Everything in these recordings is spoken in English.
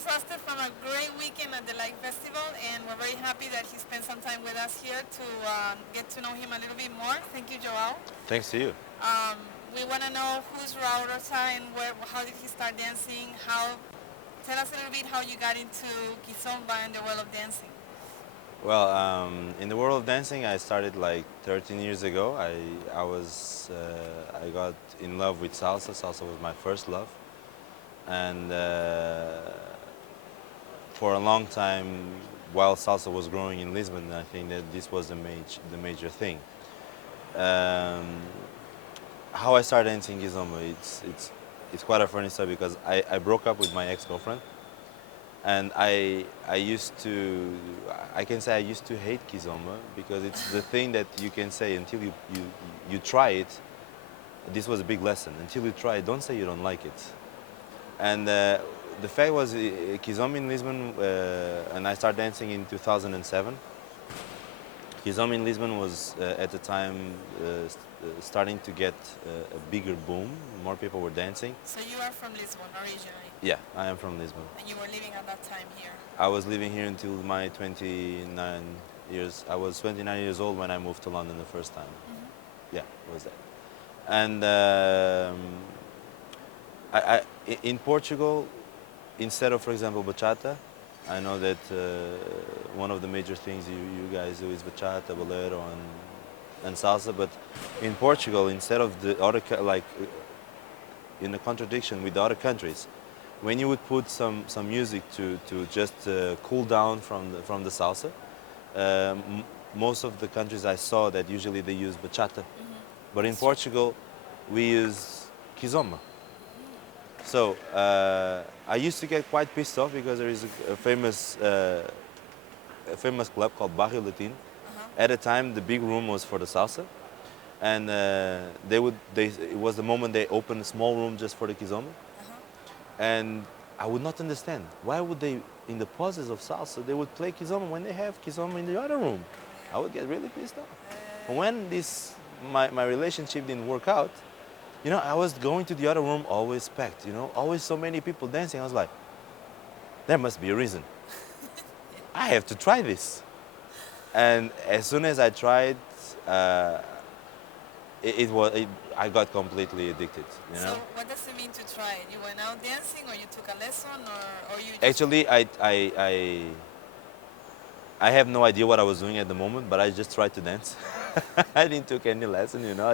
exhausted from a great weekend at the Light Festival, and we're very happy that he spent some time with us here to get to know him a little bit more. Thank you, Joao. Thanks to you. Um, we want to know who's Joao Rocha and how did he start dancing? Tell us a little bit how you got into Kizomba and the world of dancing. Well, in the world of dancing, I started like 13 years ago. I got in love with salsa. Salsa was my first love, and for a long time, while salsa was growing in Lisbon, I think that this was the major thing. Um, how I started dancing Kizomba, it's quite a funny story because I broke up with my ex-girlfriend, and I used to, I can say I used to hate Kizomba because it's the thing that you can say until you try it. This was a big lesson. Until you try it, don't say you don't like it. And the fact was, Kizomba in Lisbon, and I started dancing in 2007. Kizomba in Lisbon was at the time starting to get a bigger boom. More people were dancing. So you are from Lisbon originally? Yeah, I am from Lisbon. And you were living at that time here? I was living here until my 29 years. I was 29 years old when I moved to London the first time. Yeah, it was that. And in Portugal, instead of, for example, bachata, I know that one of the major things you guys do is bachata, bolero, and salsa. But in Portugal, instead of the other, like in a contradiction with the other countries, when you would put some music to just cool down from the salsa, most of the countries I saw that usually they use bachata, but in Portugal we use kizomba. So I used to get quite pissed off because there is a famous club called Barrio Latino. At the time, the big room was for the salsa, and it was the moment they opened a small room just for the kizomba. And I would not understand why would they, in the pauses of salsa, they would play kizomba when they have kizomba in the other room. I would get really pissed off. When my relationship didn't work out, you know, I was going to the other room always packed, you know, always so many people dancing. I was like, there must be a reason. I have to try this. And as soon as I tried, I got completely addicted, you know. So what does it mean to try it? You went out dancing, or you took a lesson, or you just... Actually, I have no idea what I was doing at the moment, but I just tried to dance. I didn't take any lesson, you know.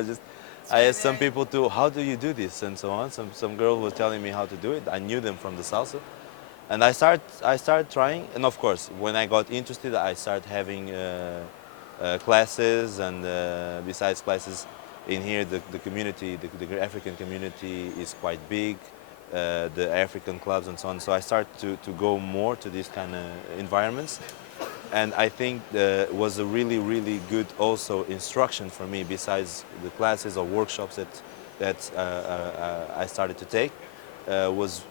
I asked some people to, how do you do this, and so on. Some girl was telling me how to do it. I knew them from the salsa, and I started trying. And of course, when I got interested, I started having classes, and besides classes, in here the community, the African community is quite big. The African clubs and so on. So I started to go more to these kind of environments. And I think it was a really, really good also instruction for me, besides the classes or workshops that I started to take, was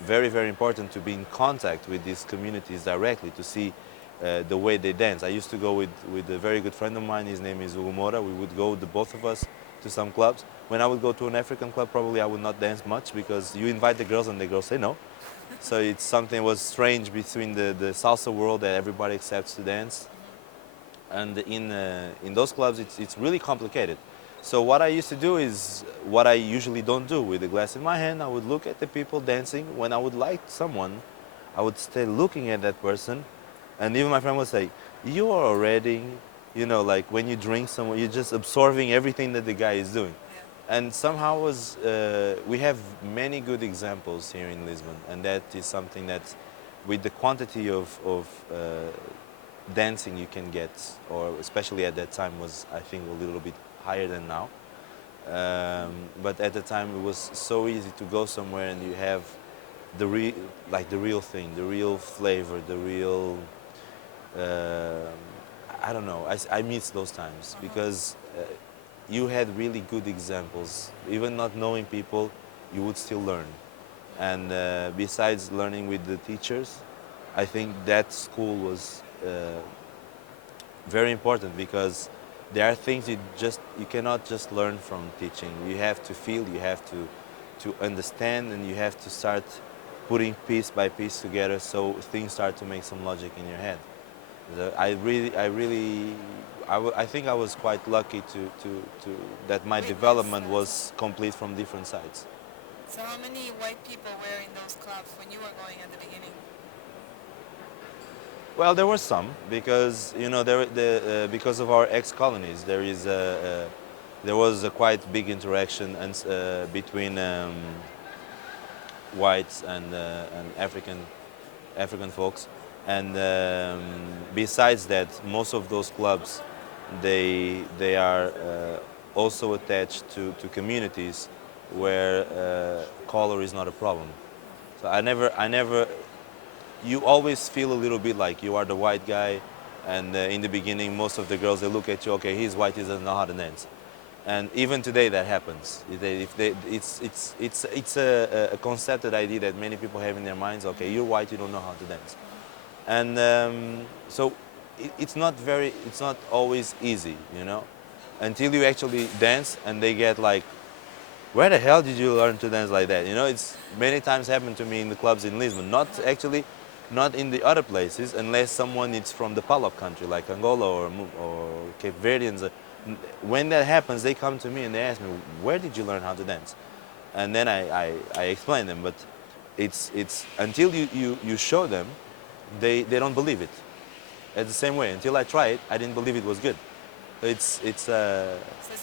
very, very important to be in contact with these communities directly, to see the way they dance. I used to go with a very good friend of mine, his name is Hugo Moura. We would go, the both of us, to some clubs. When I would go to an African club, probably I would not dance much because you invite the girls and the girls say no. So it's something that was strange between the salsa world that everybody accepts to dance, and in those clubs it's really complicated. So what I used to do is what I usually don't do. With a glass in my hand, I would look at the people dancing. When I would like someone, I would stay looking at that person, and even my friend would say, "You are already, you know, like when you drink someone, you're just absorbing everything that the guy is doing." And somehow we have many good examples here in Lisbon, and that is something that, with the quantity of dancing you can get, or especially at that time, was, I think, a little bit higher than now. But at the time it was so easy to go somewhere and you have the real thing, the real flavor, the real, I don't know, I miss those times because you had really good examples. Even not knowing people, you would still learn. And besides learning with the teachers, I think that school was very important because there are things you cannot just learn from teaching. You have to feel, you have to understand, and you have to start putting piece by piece together, so things start to make some logic in your head. I think I was quite lucky to that my Witness development that. was complete from different sides. So how many white people were in those clubs when you were going at the beginning? Well, there were some because because of our ex-colonies, there was a quite big interaction between whites and African folks, and besides that, most of those clubs they are also attached to communities where color is not a problem. So I never you always feel a little bit like you are the white guy, and in the beginning, most of the girls they look at you, okay, he's white, he doesn't know how to dance, and even today that happens. It's a concepted idea that many people have in their minds. Okay, you're white, you don't know how to dance, and so it's not always easy, until you actually dance, and they get like, where the hell did you learn to dance like that? It's many times happened to me in the clubs in Lisbon. Not in the other places, unless someone is from the PALOP country, like Angola or Cape Verdeans. When that happens, they come to me and they ask me, where did you learn how to dance? And then I explain them, but it's until you show them, they don't believe it. It's the same way. Until I try it, I didn't believe it was good. So it's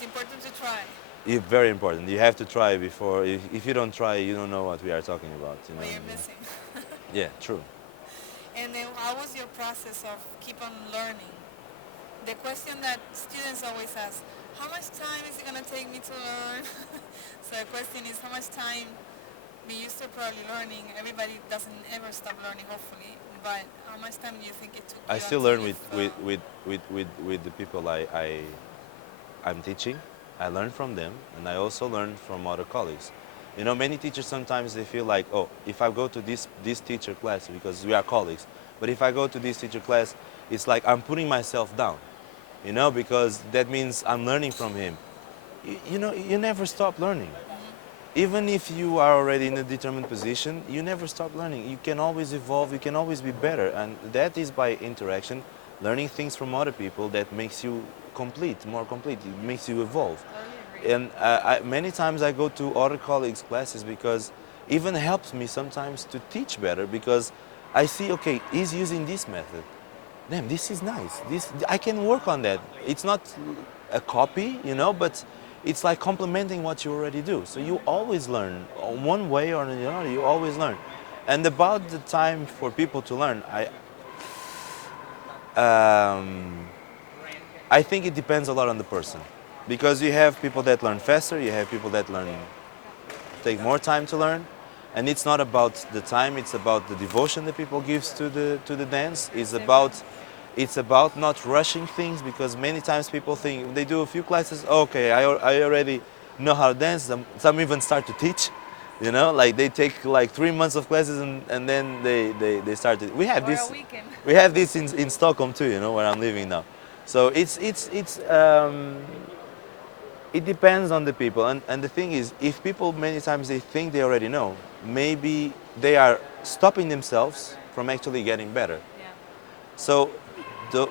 important to try. It's very important. You have to try before. If you don't try, you don't know what we are talking about. What you're missing. Yeah, true. And then how was your process of keep on learning? The question that students always ask, how much time is it going to take me to learn? So the question is, how much time we used to probably learning? Everybody doesn't ever stop learning, hopefully. But how much time do you think it took I you still until learn with the people I'm teaching. I learn from them, and I also learn from other colleagues. Many teachers sometimes they feel like, oh, if I go to this teacher class, because we are colleagues, but if I go to this teacher class, it's like I'm putting myself down, because that means I'm learning from him. You never stop learning. Even if you are already in a determined position, you never stop learning. You can always evolve, you can always be better, and that is by interaction, learning things from other people that makes you more complete, it makes you evolve. Totally agree. And many times I go to other colleagues' classes because even helps me sometimes to teach better, because I see, okay, he's using this method. Damn, this is nice. I can work on that. It's not a copy, but it's like complementing what you already do. So you always learn, one way or another. You always learn. And about the time for people to learn, I think it depends a lot on the person, because you have people that learn faster, you have people that take more time to learn, and it's not about the time, it's about the devotion that people gives to the dance. It's about not rushing things, because many times people think they do a few classes, okay, I already know how to dance. Some even start to teach, like they take like 3 months of classes, and then they start to. Or a weekend. We have this in Stockholm too, where I'm living now. So it depends on the people, and the thing is, if people many times they think they already know, maybe they are stopping themselves from actually getting better. Yeah. So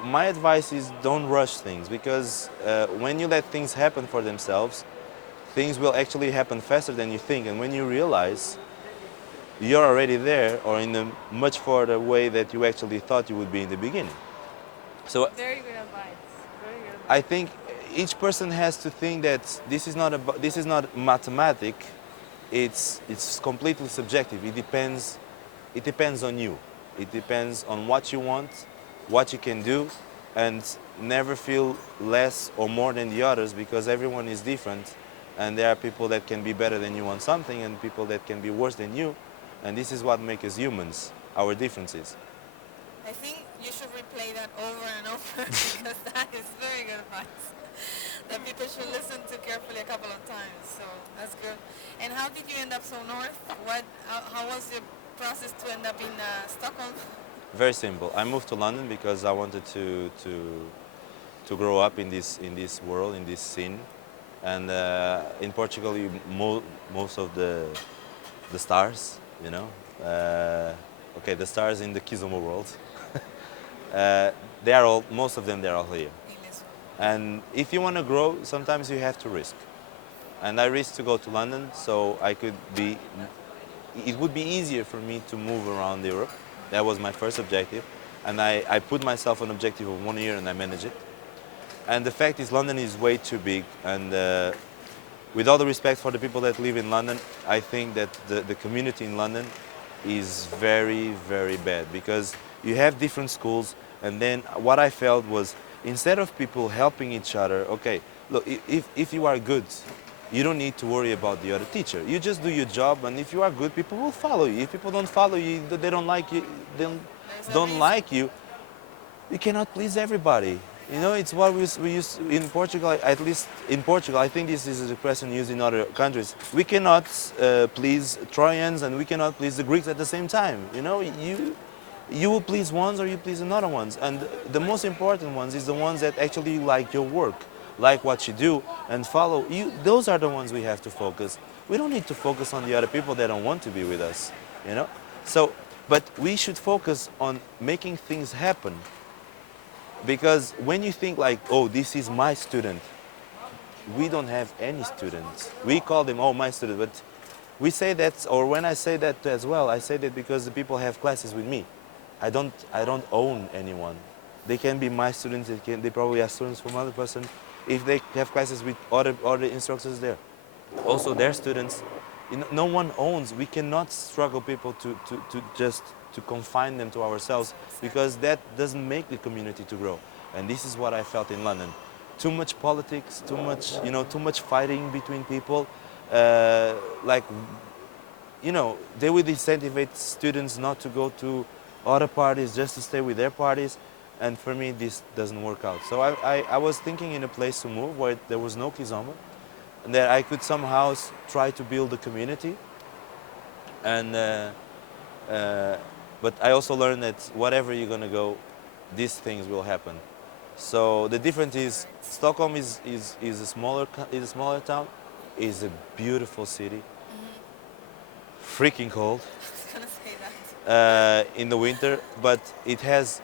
my advice is, don't rush things, because when you let things happen for themselves, things will actually happen faster than you think, and when you realize you're already there, or in a much further way that you actually thought you would be in the beginning. So Very good advice. Very good advice. I think each person has to think that this is not mathematic. It's completely subjective. It depends on you. It depends on what you want, what you can do, and never feel less or more than the others, because everyone is different, and there are people that can be better than you on something and people that can be worse than you, and this is what makes us humans, our differences. I think you should replay that over and over because that is very good advice that people should listen to carefully a couple of times. So that's good. And how did you end up so north? How was your process to end up in Stockholm? Very simple. I moved to London because I wanted to grow up in this world, in this scene, and in Portugal, most of the stars, Okay, the stars in the Kizomba world. uh, they are all, most of them, they are all here. In this And if you want to grow, sometimes you have to risk. And I risked to go to London, so I could be. It would be easier for me to move around Europe. That was my first objective, and I put myself an objective of 1 year, and I managed it. And the fact is, London is way too big, and with all the respect for the people that live in London, I think that the community in London is very, very bad because you have different schools, and then what I felt was instead of people helping each other, okay, look, if you are good, you don't need to worry about the other teacher. You just do your job, and if you are good, people will follow you. If people don't follow you, they don't like you, they there's a don't reason. like you, you cannot please everybody. You know, it's what we use in Portugal, at least in Portugal, I think this is a expression used in other countries. We cannot please Trojans and we cannot please the Greeks at the same time. You know, you will please ones or you please another ones. And the most important ones is the ones that actually like your work, like what you do and follow you. Those are the ones we have to focus. We don't need to focus on the other people that don't want to be with us, you know? So, but we should focus on making things happen. Because when you think like, oh, this is my student, we don't have any students. We call them, oh, my student, but we say that, or when I say that as well, I say that because the people have classes with me. I don't own anyone. They can be my students, they probably are students from other person. If they have classes with other instructors there. Also their students, you know, no one owns. We cannot struggle people to just to confine them to ourselves because that doesn't make the community to grow. And this is what I felt in London. Too much politics, too much, you know, too much fighting between people. Like, you know, they would incentivize students not to go to other parties, just to stay with their parties. And for me, this doesn't work out. So I was thinking in a place to move where there was no Kizomba, and that I could somehow try to build a community. And but I also learned that whatever you're gonna go, these things will happen. So the difference is Stockholm is a smaller town, is a beautiful city, freaking cold I was gonna say that. in the winter, but it has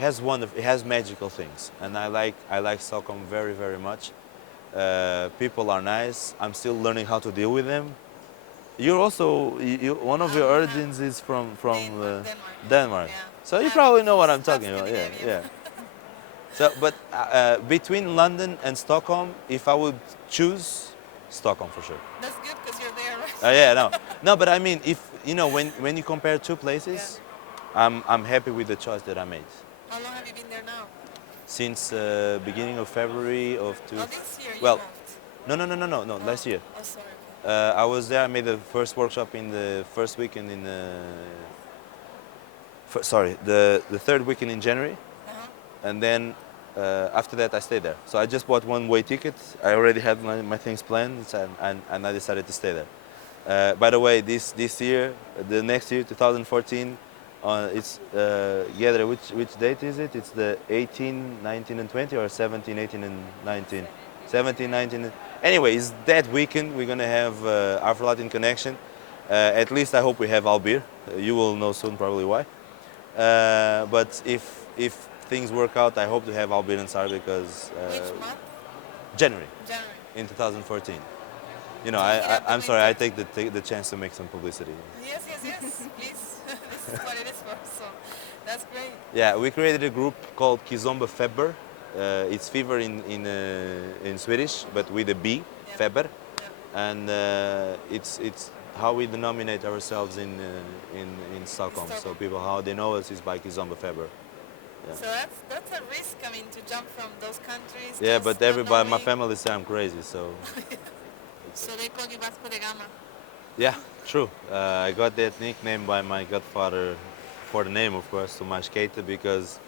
it has magical things, and I like Stockholm very, very much. People are nice. I'm still learning how to deal with them. You're also one of your origins is from Denmark, Yeah. so you probably know what I'm Half talking about. Yeah, Scandinavian. yeah. So, but between London and Stockholm, if I would choose, Stockholm for sure. That's good because you're there, right? Yeah, no, no, but I mean, if you know, when you compare two places, I'm happy with the choice that I made. How long have you been there now? Since beginning of February of two. Oh, this year you Well, moved. no, last year. Oh, sorry. Okay. I was there. I made the first workshop in the first weekend in sorry, the third weekend in January, Uh-huh. and then after that I stayed there. So I just bought one-way ticket. I already had my things planned, and I decided to stay there. By the way, this year, the next year, 2014, it's Gedre, which date is it? It's the 18, 19, and 20, or 17, 18, and 19? 17, 19. Anyway, it's that weekend we're gonna have Afro Latin Connection. At least I hope we have Albir. You will know soon probably why. But if things work out, I hope to have Albir and Sar because Which month? January January. in 2014. You know, Take it up I'm the sorry, I LinkedIn. take the chance to make some publicity. Yes, please. This is what it is for. So that's great. Yeah, we created a group called Kizomba Feber. It's fever in Swedish, but with a B, Yeah. Feber, Yeah. and it's how we denominate ourselves in Stockholm. So Stockholm. people, how they know us is by Kizomba Feber. So that's a risk. I mean, to jump from those countries. Yeah, just but not everybody, my knowing. family say I'm crazy. So So they call you Vasco de Gama. yeah, true. I got that nickname by my godfather for the name, of course, Tomasz Keita, because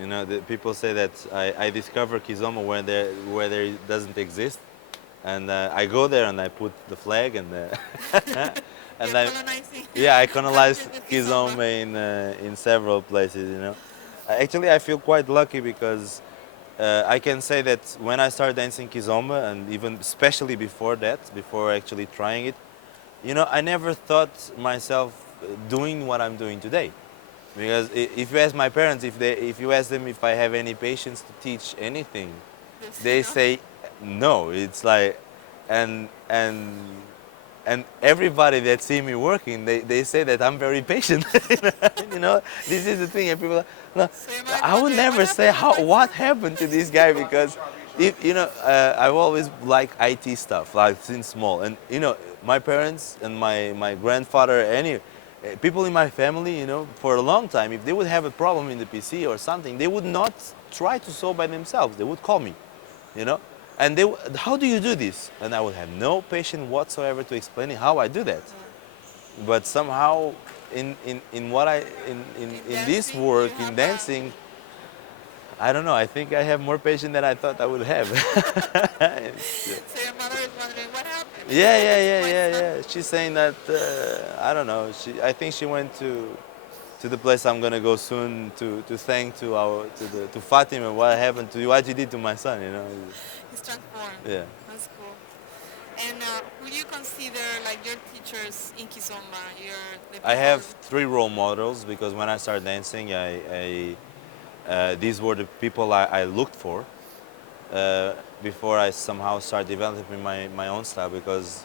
you know the people say that I discover Kizomba where there doesn't exist, and I go there and I put the flag and and You're I colonizing. yeah I colonized Countries with Kizomba in several places. You know, actually I feel quite lucky because I can say that when I started dancing Kizomba, and even especially before that, before actually trying it, you know, I never thought myself doing what I'm doing today. Because if you ask my parents, if you ask them if I have any patience to teach anything, They say they no. say no. It's like, and and and everybody that see me working, they say that I'm very patient. You know, this is the thing. And people, no, So you might I would wonder what never say happened with my what son. happened to this guy because if you know, I've always liked IT stuff, like since small. And you know, my parents and my grandfather, any people in my family, you know, for a long time, if they would have a problem in the PC or something, they would not try to solve by themselves. They would call me, you know, and how do you do this? And I would have no patience whatsoever to explaining how I do that. But somehow, in what I In in this dancing, you work in have dancing, I don't know. I think I have more patience than I thought I would have. So your mother is wondering what happened Yeah, yeah, to yeah, my yeah, son. yeah. She's saying that I don't know. I think she went to the place I'm gonna go soon to thank to Fatima what happened to you, what you did to my son. You know. He's transformed. Yeah. That's cool. And who do you consider like your teachers in Kizomba? Your the I people. have three role models because when I started dancing, these were the people I looked for before I somehow start developing my own style. Because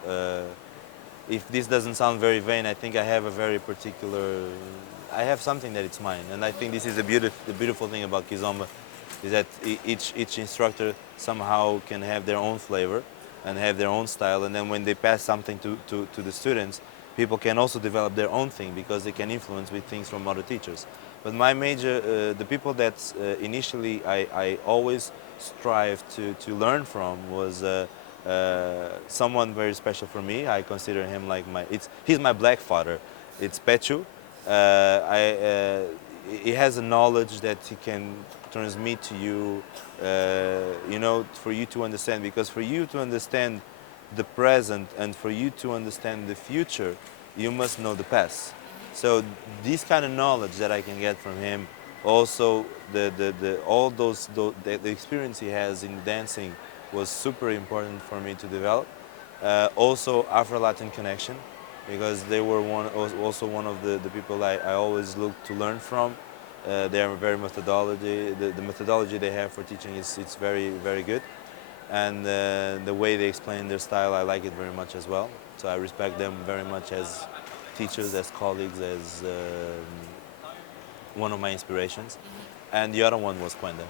if this doesn't sound very vain, I think I have a very particular. I have something that it's mine, and I think this is the beautiful thing about Kizomba, is that each instructor somehow can have their own flavor and have their own style, and then when they pass something to the students, people can also develop their own thing because they can influence with things from other teachers. But my major, the people that initially I always strive to learn from was someone very special for me. I consider him like he's my black father. It's Pechu. He has a knowledge that he can transmit to you, you know, for you to understand. Because for you to understand the present and for you to understand the future, you must know the past. So this kind of knowledge that I can get from him, also the all the experience he has in dancing was super important for me to develop. Also Afro-Latin connection, because they were also one of the people I always look to learn from. They are very methodology. The methodology they have for teaching is it's very good, and the way they explain their style, I like it very much as well. So I respect them very much as teachers, as colleagues, as one of my inspirations. And the other one was Kwenda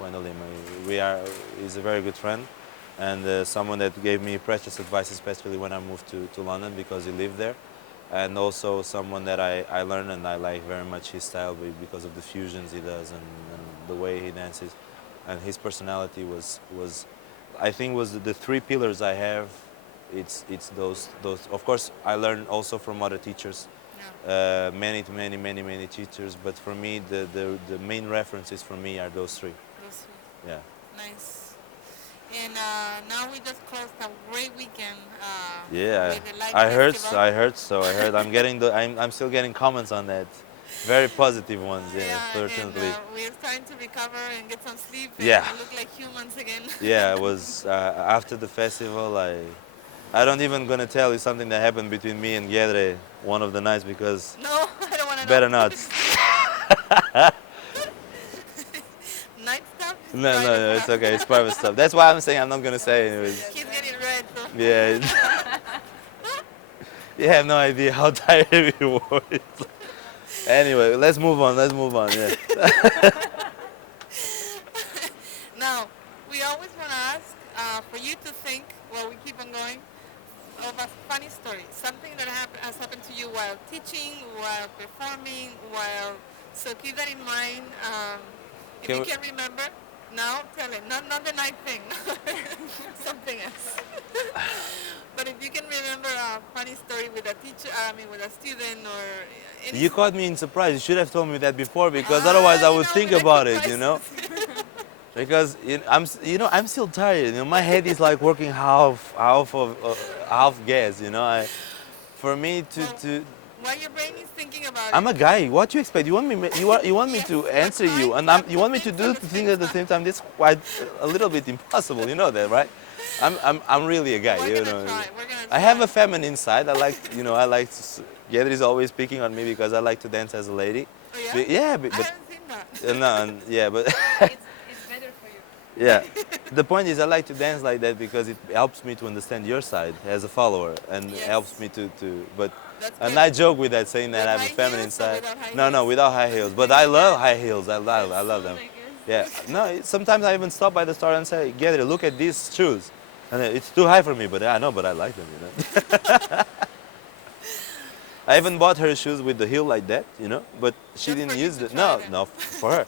Lima. He's a very good friend and someone that gave me precious advice, especially when I moved to London because he lived there. And also someone that I learned and I like very much his style because of the fusions he does and the way he dances. And his personality was I think was the three pillars I have. It's those. Of course, I learned also from other teachers, Yeah. many teachers. But for me, the main references for me are those three. Those three. Yeah. Nice. And now we just closed a great weekend Yeah. with the Light I heard. Festival. I heard. So I heard. I'm still getting comments on that. Very positive ones. Yeah. Yeah, and Fortunately. we're trying to recover and get some sleep and Yeah. look like humans again. Yeah. It was after the festival. I don't even gonna tell you something that happened between me and Gedre one of the nights because No, I don't want to know. better not. Night stuff is No, no, private no, it's stuff. okay. It's private stuff. That's why I'm saying I'm not gonna say anyways. He's getting red, so. Yeah. You have no idea how tired we were. Anyway, let's move on. Let's move on. Yeah. Now, we always want to ask for you to think while we keep on going of a funny story, something that has happened to you while teaching, while performing, while. So keep that in mind. If Can you we- can remember, now tell it. Not the night thing. Something else. But if you can remember a funny story with a teacher, I mean with a student or any. You caught me in surprise. You should have told me that before because otherwise I would think we like about it. You know. surprises. Because I'm still tired. You know, my head is like working half gas. You know, for me Well, to while your brain is thinking about I'm it. a guy. What you expect? You want me Yes, to but answer you, trying and to you want me to think do at the the things same at the time. same time. That's quite a little bit impossible. You know that, right? I'm really a guy, We're you gonna know. try. We're gonna I try. have a feminine side. I like, you know, I like. Gedri is always picking on me because I like to dance as a lady. Oh yeah? Yeah, I but haven't seen that. no, yeah, but It's better for you. yeah. The point is, I like to dance like that because it helps me to understand your side as a follower and helps Yes. me to. But That's and good. I joke with that, saying that With I have a high feminine heels or side. without high No, no, heels? without high heels. But I love high heels. I love them. Soon, I guess. Yeah. No, sometimes I even stop by the store and say, "Gedri, look at these shoes." And it's too high for me, but I know, but I like them, you know. I even bought her shoes with the heel like that, you know, but she Just didn't for you use to them. try No, them. no, for her,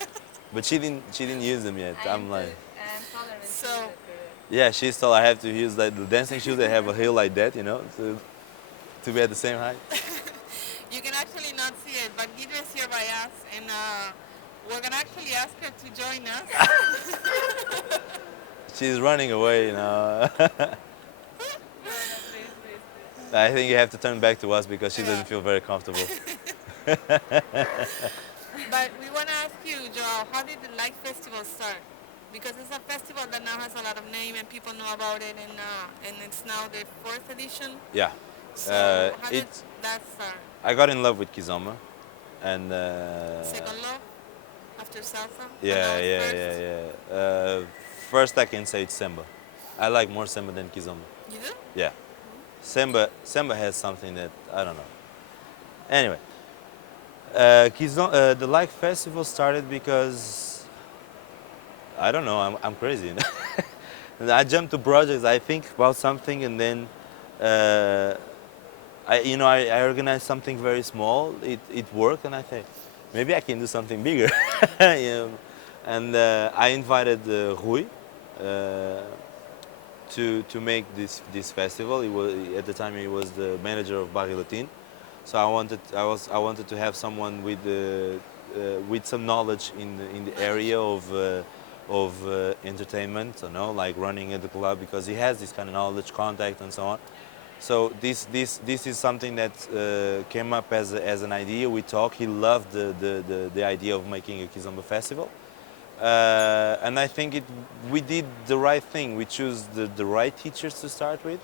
but she didn't use them yet. I'm like, I am tolerant So, to the period. yeah, she's told I have to use like the dancing shoes that have a heel like that, you know, to be at the same height. you can actually not see it, but Gidra is here by us, and we're gonna actually ask her to join us. She's running away, you know. No, no, please, please, please. I think you have to turn back to us because she Yeah. doesn't feel very comfortable. But we want to ask you, Joao, how did the Light Festival start? Because it's a festival that now has a lot of name and people know about it, and it's now the fourth edition. Yeah, So how did it. that start? I got in love with Kizomba, and Second love after salsa? Or yeah, no, it's yeah, first? yeah, yeah. First, I can say it's samba. I like more samba than Kizomba. You do? Yeah, samba has something that I don't know. Anyway, the Like Festival started because I don't know. I'm crazy. You know? I jump to projects. I think about something, and then uh, I organize something very small. It worked, and I think maybe I can do something bigger. You know? And I invited Rui to make this festival. He was at the time he was the manager of Barri Latin. So I wanted to have someone with some knowledge in the area of entertainment, you know, like running at the club, because he has this kind of knowledge, contact, and so on. So this is something that came up as an idea. We talked. He loved the idea of making a Kizomba festival, and I think we did the right thing. We chose the right teachers to start with.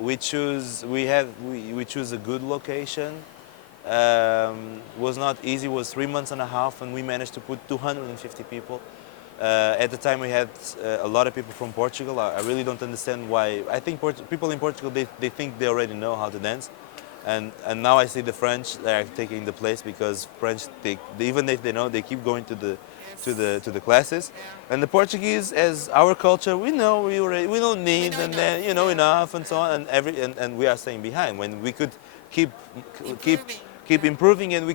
We choose a good location. Was not easy. It was 3 months and a half, and we managed to put 250 people. At the time, we had a lot of people from Portugal. I really don't understand why. I think people in Portugal they think they already know how to dance, and now I see the French they are taking the place because French even if they know they keep going to the Yes. to the classes, Yeah. and the Portuguese as our culture we know we don't We need know and enough. then you know Yeah. enough and so on and we are staying behind when we could keep keep Improving. keep Yeah. improving and we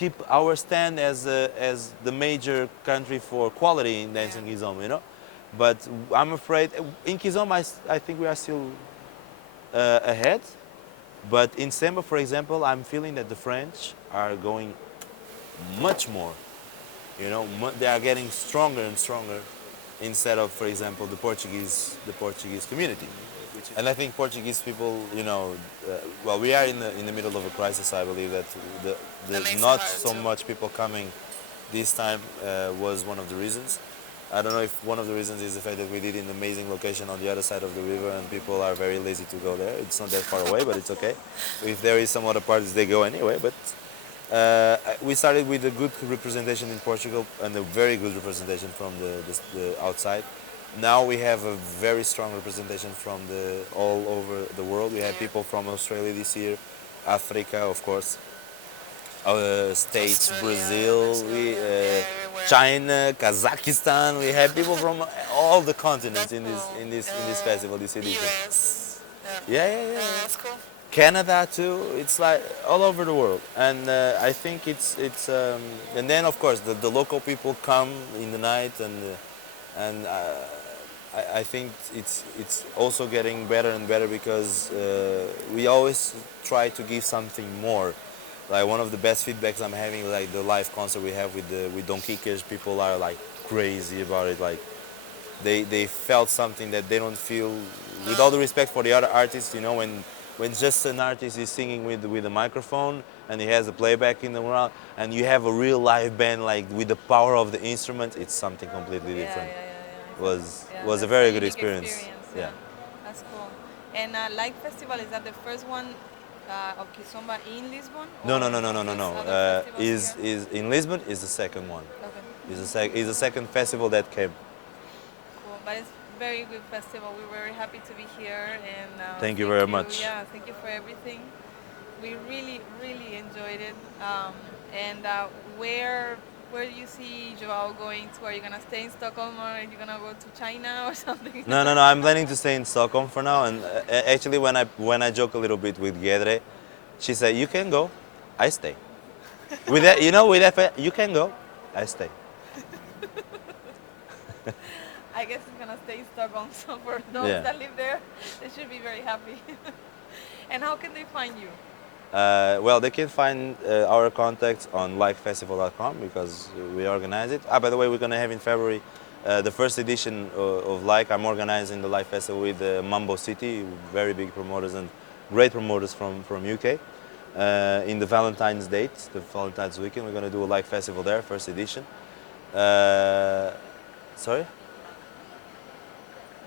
keep our stand as the major country for quality in dancing Yeah. Kizomba, you know. But I'm afraid in Kizomba I think we are still ahead. But in Samba, for example, I'm feeling that the French are going much more. You know, they are getting stronger and stronger instead of, for example, the Portuguese community. And I think Portuguese people, you know, well, we are in the middle of a crisis. I believe that That makes it not hard so too. much people coming this time was one of the reasons. I don't know if one of the reasons is the fact that we did an amazing location on the other side of the river and people are very lazy to go there. It's not that far away, but it's okay. If there is some other parties, they go anyway. But we started with a good representation in Portugal and a very good representation from the outside. Now we have a very strong representation from all over the world. We had Yeah. people from Australia this year, Africa, of course, States, Australia, Brazil, yeah, everywhere. China, Kazakhstan. We have people from all the continents That's in this cool. in this in this festival, this edition. US. Yeah. Yeah, yeah, yeah. That's cool. Canada too. It's like all over the world, and I think it's and then of course the local people come in the night and I think it's also getting better and better because we always try to give something more. Like one of the best feedbacks I'm having, like the live concert we have with Don Kickers, people are like crazy about it. Like they felt something that they don't feel. With all the respect for the other artists, you know, when just an artist is singing with a microphone and he has a playback in the world, and you have a real live band like with the power of the instrument, it's something completely Yeah, different. yeah, yeah, Yeah, was a that's very good unique experience. Yeah, that's cool. And Light Festival, is that the first one of Kizomba in Lisbon, No, or no, no, no, no, no, there's no. other festivals Is here? in Lisbon is the second one. Okay, Is the second festival that came. cool. But it's very good festival. We're very happy to be here, and Thank you thank very you. much. Yeah, thank you for everything. We really, really enjoyed it. And where do you see Joao going to? Are you gonna stay in Stockholm, or are you gonna go to China or something? No, no, no. I'm planning to stay in Stockholm for now. And actually, when I joke a little bit with Gedre, she said, "You can go, I stay." With that, you know, with that, you can go, I stay. I guess he's gonna stay in Stockholm. So for those Yeah. that live there, they should be very happy. And how can they find you? Well, they can find our contacts on likefestival.com because we organize it. By the way, we're going to have in February the first edition of Like. I'm organizing the Like Festival with Mambo City, very big promoters and great promoters from UK. In the Valentine's date, the Valentine's weekend, we're going to do a Like Festival there, first edition. Sorry?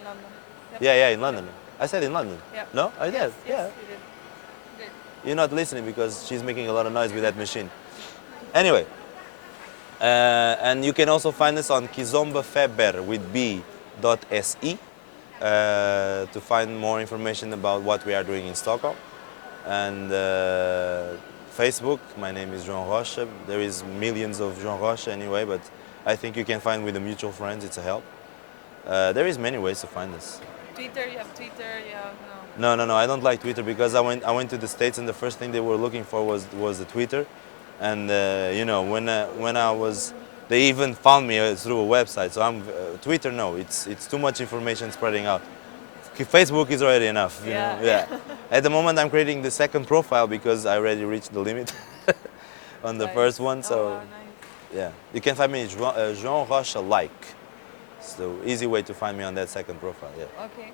London. Yep. Yeah, in London. I said in London. Yeah. No, I did. Yes, Yeah. yes, you did. Good. You're not listening because she's making a lot of noise with that machine. Anyway, and you can also find us on Kizomba Feber with B.se to find more information about what we are doing in Stockholm. And Facebook, my name is Joao Rocha. There is millions of Joao Rocha anyway, but I think you can find with the mutual friends, it's a help. There is many ways to find us. Twitter, you have Twitter, you have No, no, no. I don't like Twitter because I went to the States and the first thing they were looking for was the Twitter, and you know when I was, they even found me through a website. So I'm Twitter. No, it's too much information spreading out. Facebook is already enough. You know? Yeah. At the moment, I'm creating the second profile because I already reached the limit on the Nice. first one. Oh, So wow, nice. yeah, you can find me Joao Rocha like. So easy way to find me on that second profile. Yeah. Okay.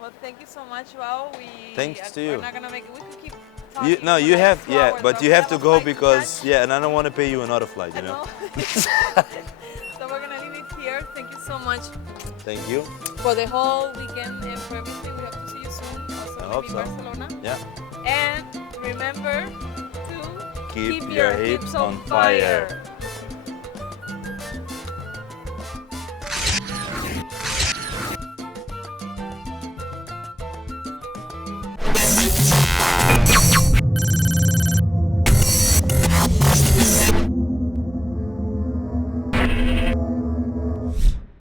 Well, thank you so much, Joao. Thanks to you. We're not gonna make it. We could keep talking. No, for you like have, 2 yeah, hours, but you we have to a go flight to because, catch. yeah, and I don't want to pay you another flight, I you know. So we're gonna leave it here. Thank you so much Thank you. for the whole weekend and for everything. We hope to see you soon. Also, I maybe hope in so. Barcelona. Yeah. And remember to Keep your hips on fire.